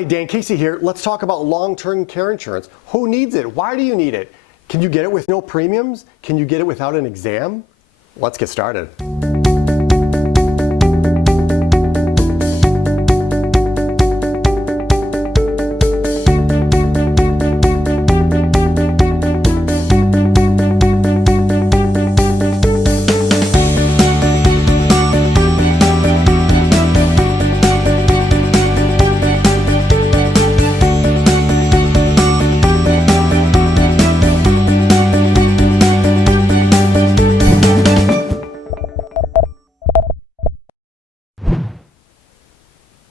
Hi, Dan Casey here. Let's talk about long-term care insurance. Who needs it? Why do you need it? Can you get it with no premiums? Can you get it without an exam? Let's get started.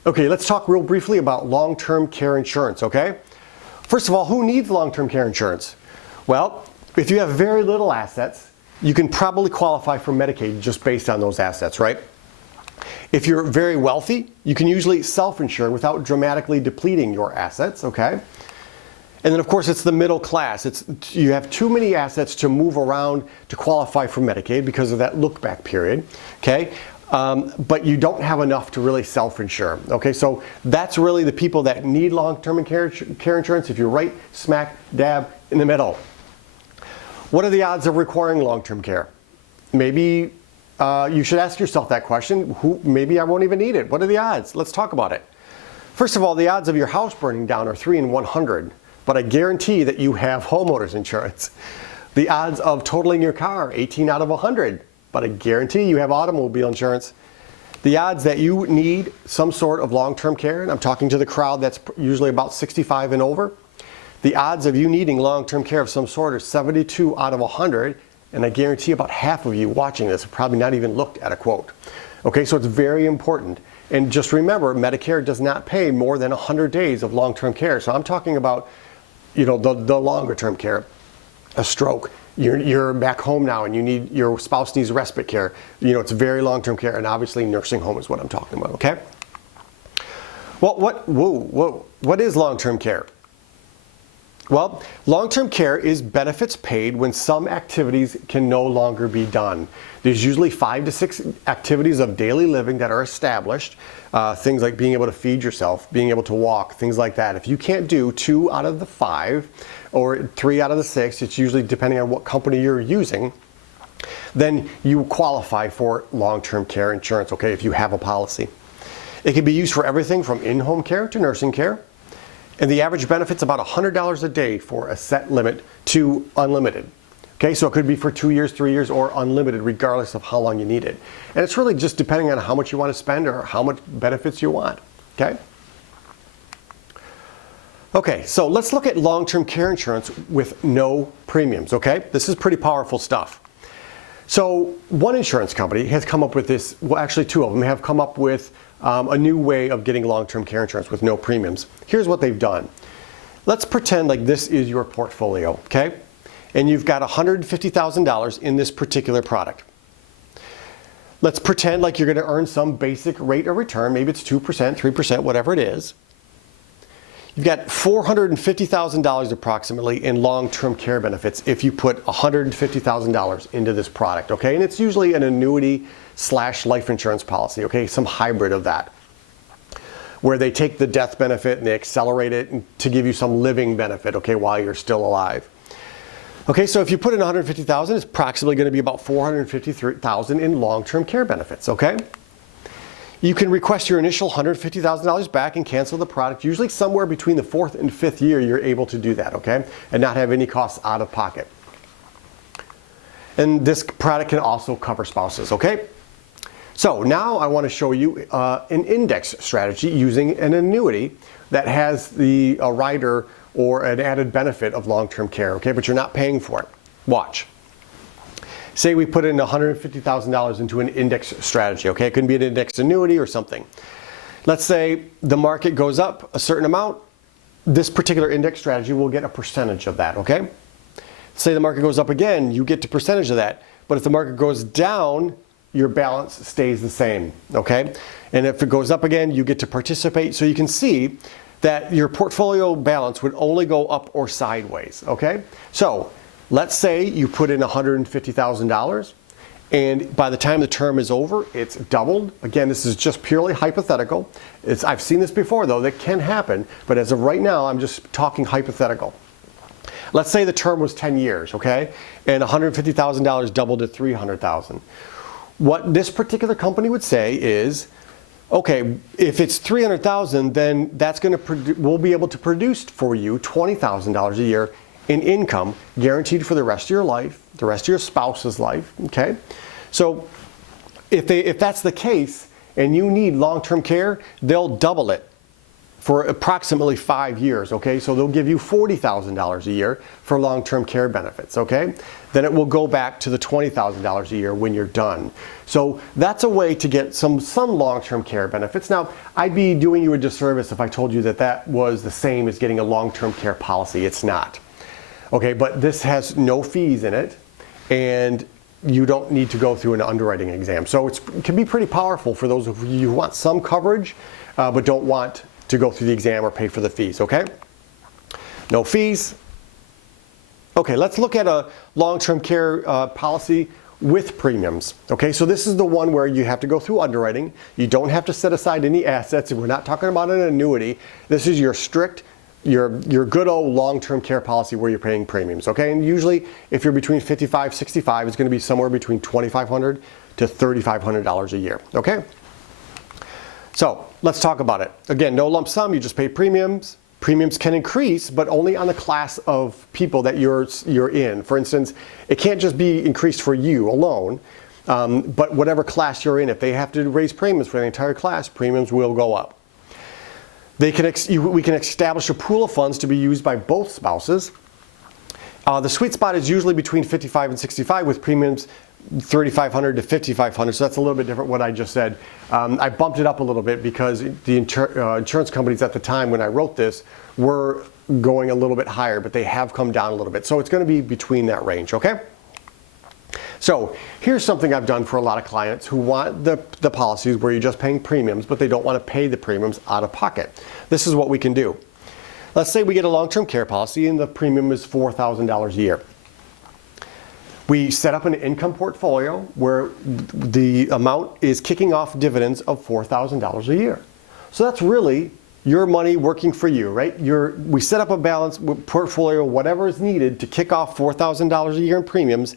Okay, let's talk real briefly about long-term care insurance, okay? First of all, who needs long-term care insurance? Well, if you have very little assets, you can probably qualify for Medicaid just based on those assets, right? If you're very wealthy, you can usually self-insure without dramatically depleting your assets, okay? And then of course it's the middle class. You have too many assets to move around to qualify for Medicaid because of that look-back period, okay? But you don't have enough to really self-insure. Okay, so that's really the people that need long-term care insurance if you're right smack dab in the middle. What are the odds of requiring long-term care? Maybe you should ask yourself that question. Maybe I won't even need it. What are the odds? Let's talk about it. First of all, the odds of your house burning down are 3 in 100, but I guarantee that you have homeowners insurance. The odds of totaling your car, 18 out of 100. But I guarantee you have automobile insurance. The odds that you need some sort of long-term care, and I'm talking to the crowd that's usually about 65 and over, the odds of you needing long-term care of some sort are 72 out of 100, and I guarantee about half of you watching this have probably not even looked at a quote. Okay, so it's very important. And just remember, Medicare does not pay more than 100 days of long-term care. So I'm talking about, the longer-term care, a stroke. You're back home now and your spouse needs respite care. It's very long-term care, and obviously nursing home is what I'm talking about, okay? Well, what is long-term care? Well, long-term care is benefits paid when some activities can no longer be done. There's usually 5 to 6 activities of daily living that are established. Things like being able to feed yourself, being able to walk, things like that. If you can't do 2 out of the 5 or 3 out of the 6, it's usually depending on what company you're using, then you qualify for long-term care insurance, okay, if you have a policy. It can be used for everything from in-home care to nursing care. And the average benefit's about $100 a day for a set limit to unlimited. Okay, so it could be for 2 years, 3 years, or unlimited, regardless of how long you need it. And it's really just depending on how much you want to spend or how much benefits you want, okay? Okay, so let's look at long-term care insurance with no premiums, okay? This is pretty powerful stuff. So one insurance company has come up with this, well actually 2 of them have come up with a new way of getting long-term care insurance with no premiums. Here's what they've done. Let's pretend like this is your portfolio, okay? And you've got $150,000 in this particular product. Let's pretend like you're going to earn some basic rate of return. Maybe it's 2%, 3%, whatever it is. You've got $450,000 approximately in long-term care benefits if you put $150,000 into this product, okay? And it's usually an annuity / life insurance policy, okay? Some hybrid of that, where they take the death benefit and they accelerate it to give you some living benefit, okay, while you're still alive. Okay, so if you put in $150,000, it's approximately going to be about $453,000 in long-term care benefits, okay? You can request your initial $150,000 back and cancel the product. Usually somewhere between the 4th and 5th year, you're able to do that, okay? And not have any costs out of pocket. And this product can also cover spouses, okay? So now I want to show you an index strategy using an annuity that has a rider or an added benefit of long-term care, okay? But you're not paying for it. Watch. Say we put in $150,000 into an index strategy, okay? It can be an index annuity or something. Let's say the market goes up a certain amount. This particular index strategy will get a percentage of that, okay? Say the market goes up again, you get a percentage of that. But if the market goes down, your balance stays the same, okay? And if it goes up again, you get to participate. So you can see that your portfolio balance would only go up or sideways, okay? So let's say you put in $150,000 and by the time the term is over, it's doubled. Again, this is just purely hypothetical. I've seen this before though, that can happen, but as of right now, I'm just talking hypothetical. Let's say the term was 10 years, okay? And $150,000 doubled to $300,000. What this particular company would say is, okay, if it's $300,000, then that's we'll be able to produce for you $20,000 a year in income guaranteed for the rest of your life, the rest of your spouse's life, okay? So if that's the case and you need long-term care, they'll double it for approximately 5 years, okay? So they'll give you $40,000 a year for long-term care benefits, okay? Then it will go back to the $20,000 a year when you're done. So that's a way to get some long-term care benefits. Now, I'd be doing you a disservice if I told you that that was the same as getting a long-term care policy. It's not. Okay, but this has no fees in it, and you don't need to go through an underwriting exam. So it can be pretty powerful for those of you who want some coverage, but don't want to go through the exam or pay for the fees, okay? No fees. Okay, let's look at a long-term care policy with premiums. Okay, so this is the one where you have to go through underwriting. You don't have to set aside any assets, and we're not talking about an annuity. This is your strict, your good old long-term care policy where you're paying premiums, okay? And usually, if you're between 55, 65, it's gonna be somewhere between $2,500 to $3,500 a year, okay? So let's talk about it. Again, no lump sum, you just pay premiums. Premiums can increase, but only on the class of people that you're in. For instance, it can't just be increased for you alone, but whatever class you're in, if they have to raise premiums for the entire class, premiums will go up. We can establish a pool of funds to be used by both spouses. The sweet spot is usually between 55 and 65 with premiums $3,500 to $5,500, so that's a little bit different what I just said. I bumped it up a little bit because the insurance companies at the time when I wrote this were going a little bit higher, but they have come down a little bit. So it's going to be between that range, okay? So here's something I've done for a lot of clients who want the policies where you're just paying premiums, but they don't want to pay the premiums out of pocket. This is what we can do. Let's say we get a long-term care policy and the premium is $4,000 a year. We set up an income portfolio where the amount is kicking off dividends of $4,000 a year. So that's really your money working for you, right? We set up a balance portfolio, whatever is needed to kick off $4,000 a year in premiums,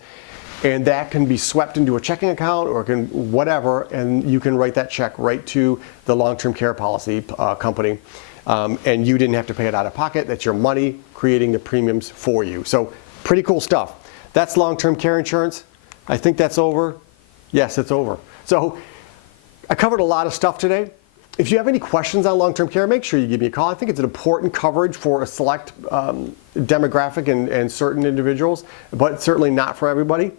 and that can be swept into a checking account or whatever, and you can write that check right to the long-term care policy company, and you didn't have to pay it out of pocket. That's your money creating the premiums for you. So pretty cool stuff. That's long-term care insurance. I think that's over. Yes, it's over. So I covered a lot of stuff today. If you have any questions on long-term care, make sure you give me a call. I think it's an important coverage for a select demographic and certain individuals, but certainly not for everybody.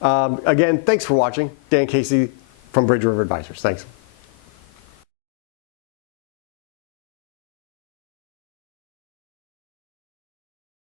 Again, thanks for watching. Dan Casey from Bridge River Advisors. Thanks.